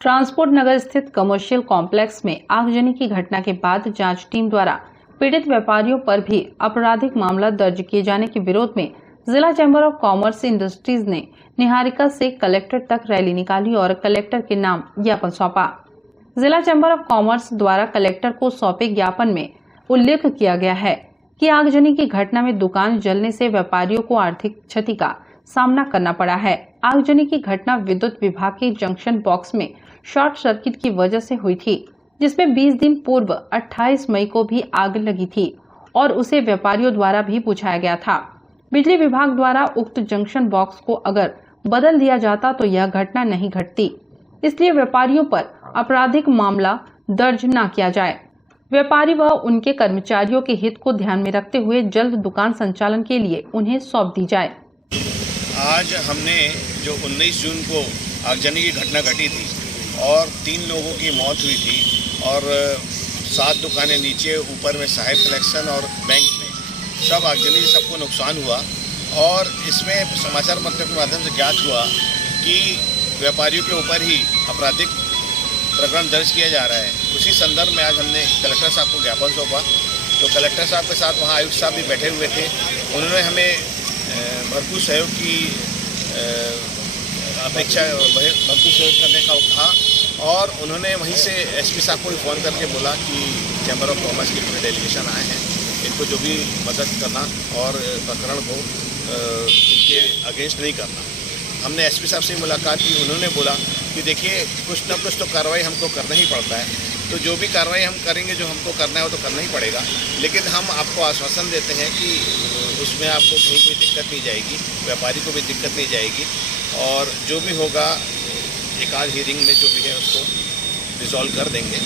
Transport नगर स्थित commercial complex में आगजनी की घटना के बाद जांच टीम द्वारा पीड़ित व्यापारियों पर भी आपराधिक मामला दर्ज किए जाने के विरोध में जिला चैम्बर ऑफ कॉमर्स इंडस्ट्रीज ने निहारिका से कलेक्टर तक रैली निकाली और कलेक्टर के नाम ज्ञापन सौंपा। जिला चैम्बर ऑफ कॉमर्स द्वारा कलेक्टर को सौंपे ज्ञापन में उल्लेख किया गया है कि आगजनी की घटना में दुकान जलने से व्यापारियों को आर्थिक क्षति का सामना करना पड़ा है। आगजनी की घटना विद्युत विभाग के जंक्शन बॉक्स में शॉर्ट सर्किट की वजह से हुई थी, जिसमें 20 दिन पूर्व 28 मई को भी आग लगी थी और उसे व्यापारियों द्वारा भी बुझाया गया था। बिजली विभाग द्वारा उक्त जंक्शन बॉक्स को अगर बदल दिया जाता तो यह घटना नहीं घटती, इसलिए व्यापारियों पर आपराधिक मामला दर्ज न किया जाए। व्यापारी व उनके कर्मचारियों के हित को ध्यान में रखते हुए जल्द दुकान संचालन के लिए उन्हें सौंप दी जाए। आज हमने जो 19 जून को आगजनी की घटना घटी थी और 3 लोगों की मौत हुई थी और 7 दुकानें नीचे, ऊपर में साहिब कलेक्शन और बैंक में सब आगजनी से सबको नुकसान हुआ। और इसमें समाचार पत्र के माध्यम से ज्ञात हुआ कि व्यापारियों के ऊपर ही आपराधिक प्रकरण दर्ज किया जा रहा है। उसी संदर्भ में आज हमने कलेक्टर साहब को ज्ञापन सौंपा। तो कलेक्टर साहब के साथ वहाँ आयुक्त साहब भी बैठे हुए थे। उन्होंने हमें भरपूर सहयोग की अपेक्षा, भरपूर सहयोग करने का कहा और उन्होंने वहीं से एसपी साहब को फ़ोन करके बोला कि चैम्बर ऑफ कॉमर्स के पूरे डेलीगेशन आए हैं, इनको जो भी मदद करना और प्रकरण को इनके अगेंस्ट नहीं करना। हमने एसपी साहब से मुलाकात की। उन्होंने बोला कि देखिए कुछ न कुछ तो कार्रवाई हमको करना ही पड़ता है, तो जो भी कार्रवाई हम करेंगे, जो हमको करना है वो तो करना ही पड़ेगा, लेकिन हम आपको आश्वासन देते हैं कि उसमें आपको कहीं कोई दिक्कत नहीं जाएगी, व्यापारी को भी दिक्कत नहीं जाएगी और जो भी होगा एक आध हियरिंग में जो भी है उसको रिजॉल्व कर देंगे।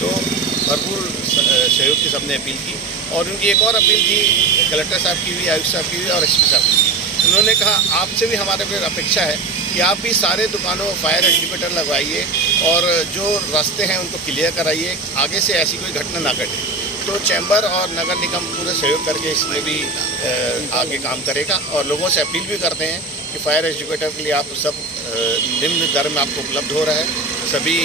तो भरपूर सहयोग की सबने अपील की और उनकी एक और अपील थी कलेक्टर साहब की भी, आयुक्त साहब की भी और एसपी साहब की। उन्होंने कहा आपसे भी हमारे को अपेक्षा है कि आप भी सारे दुकानों फायर एक्टिवेटर लगवाइए और जो रास्ते हैं उनको क्लियर कराइए, आगे से ऐसी कोई घटना ना घटे। तो चैम्बर और नगर निगम पूरे सहयोग करके इसमें भी आगे काम करेगा और लोगों से अपील भी करते हैं कि फायर एक्टिवेटर के लिए आप सब निम्न दर में आपको उपलब्ध हो रहा है। सभी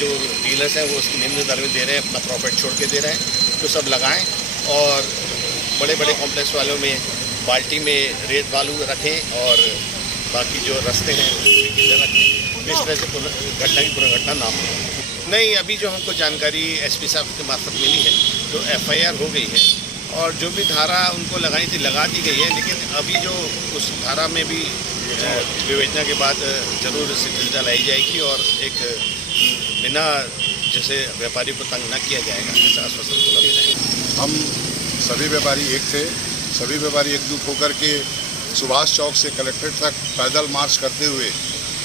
जो डीलर्स हैं वो उसकी निम्न दर में दे रहे हैं, अपना प्रॉफिट छोड़ के दे रहे हैं। तो सब लगाएं और बड़े बड़े कॉम्प्लेक्स वालों में बाल्टी में रेत बालू रखें और बाकी जो रास्ते हैं क्लियर रखें। इस तरह से घटना की पुनर्घटना ना हो। नहीं, अभी जो हमको जानकारी एसपी साहब के मार्फत मिली है तो एफआईआर हो गई है और जो भी धारा उनको लगाई थी लगा दी गई है, लेकिन अभी जो उस धारा में भी विवेचना के बाद जरूर शिथिलता लाई जाएगी और एक बिना जैसे व्यापारी को तंग न किया जाएगा ऐसा आश्वासन दिया जाएगा। हम सभी व्यापारी एक थे, सभी व्यापारी एकजुट होकर के सुभाष चौक से कलेक्ट्रेट तक पैदल मार्च करते हुए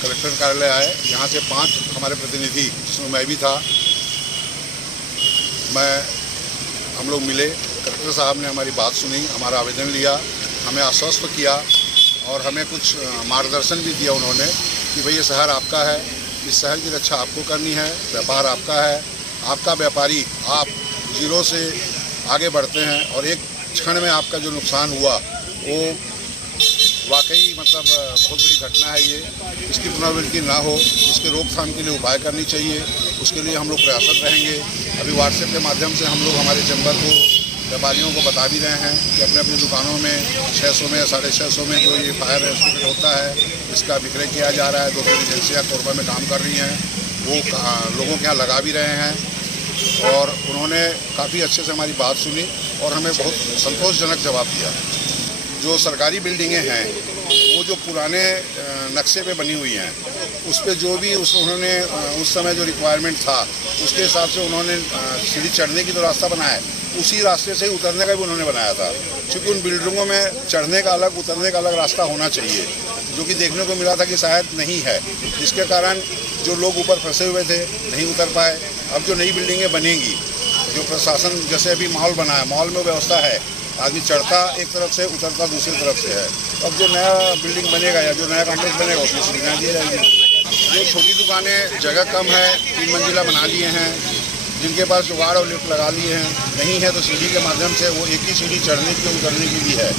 कलेक्टर कार्यालय आए। यहाँ से 5 हमारे प्रतिनिधि, जिसमें मैं भी था, हम लोग मिले। कलेक्टर साहब ने हमारी बात सुनी, हमारा आवेदन लिया, हमें आश्वस्त किया और हमें कुछ मार्गदर्शन भी दिया उन्होंने कि भाई ये शहर आपका है, इस शहर की रक्षा आपको करनी है, व्यापार आपका है, आपका व्यापारी, आप जीरो से आगे बढ़ते हैं और एक क्षण में आपका जो नुकसान हुआ वो वाकई मतलब बहुत बड़ी घटना है। ये इसकी पुनरावृत्ति ना हो, इसके रोकथाम के लिए उपाय करनी चाहिए। उसके लिए हम लोग प्रयासरत रहेंगे। अभी व्हाट्सएप के माध्यम से हम लोग हमारे चैम्बर को व्यापारियों को बता भी रहे हैं कि अपने अपनी दुकानों में 600 में 650 में जो ये फायर एक्सटिंग्विशर होता है इसका विक्रय किया जा रहा है। 2-3 एजेंसियाँ कोरबा में काम कर रही हैं, वो लोगों के यहाँ लगा भी रहे हैं और उन्होंने काफ़ी अच्छे से हमारी बात सुनी और हमें बहुत संतोषजनक जवाब दिया। जो सरकारी बिल्डिंगें हैं वो जो पुराने नक्शे पे बनी हुई हैं उस पे जो भी उन्होंने उस समय जो रिक्वायरमेंट था उसके हिसाब से उन्होंने सीढ़ी चढ़ने की जो रास्ता बनाया है उसी रास्ते से उतरने का भी उन्होंने बनाया था। क्योंकि उन बिल्डिंगों में चढ़ने का अलग, उतरने का अलग रास्ता होना चाहिए, जो कि देखने को मिला था कि शायद नहीं है, जिसके कारण जो लोग ऊपर फंसे हुए थे नहीं उतर पाए। अब जो नई बिल्डिंगें बनेगी, जो प्रशासन जैसे अभी माहौल बना है, माहौल में व्यवस्था है, आदमी चढ़ता एक तरफ से उतरता दूसरी तरफ से है। अब जो नया बिल्डिंग बनेगा या जो नया कॉम्प्लेक्स बनेगा उसमें सीढ़ियाँ दी जाएगी। जो छोटी दुकानें जगह कम है, 3 मंजिला बना लिए हैं, जिनके पास जुगाड़ और लिफ्ट लगा लिए हैं, नहीं है तो सीढ़ी के माध्यम से वो एक ही सीढ़ी चढ़ने की उतरने की भी है।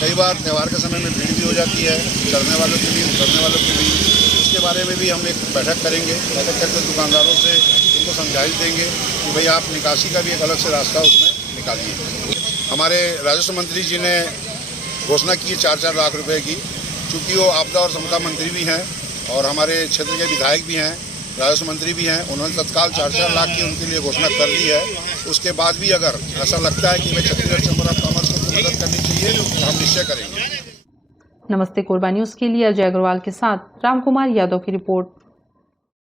कई बार त्यौहार के समय में भीड़ भी हो जाती है, चढ़ने वालों की भी उतरने वालों की भी। उसके बारे में भी हम एक बैठक करेंगे। बैठक करके दुकानदारों से इनको समझाइश देंगे कि भाई आप निकासी का भी एक अलग से रास्ता उसमें निकालिए। हमारे राजस्व मंत्री जी ने घोषणा की 4-4 लाख रुपए की, चूँकि वो आपदा और समता मंत्री भी हैं और हमारे क्षेत्र के विधायक भी हैं, राजस्व मंत्री भी हैं, उन्होंने तत्काल 4-4 लाख की उनके लिए घोषणा कर दी है। उसके बाद भी अगर ऐसा लगता है कि भाई छत्तीसगढ़ चैम्बर ऑफ कॉमर्स को मदद करनी चाहिए तो हम निश्चय करेंगे। नमस्ते कोरबा न्यूज के लिए अजय अग्रवाल के साथ रामकुमार यादव की रिपोर्ट।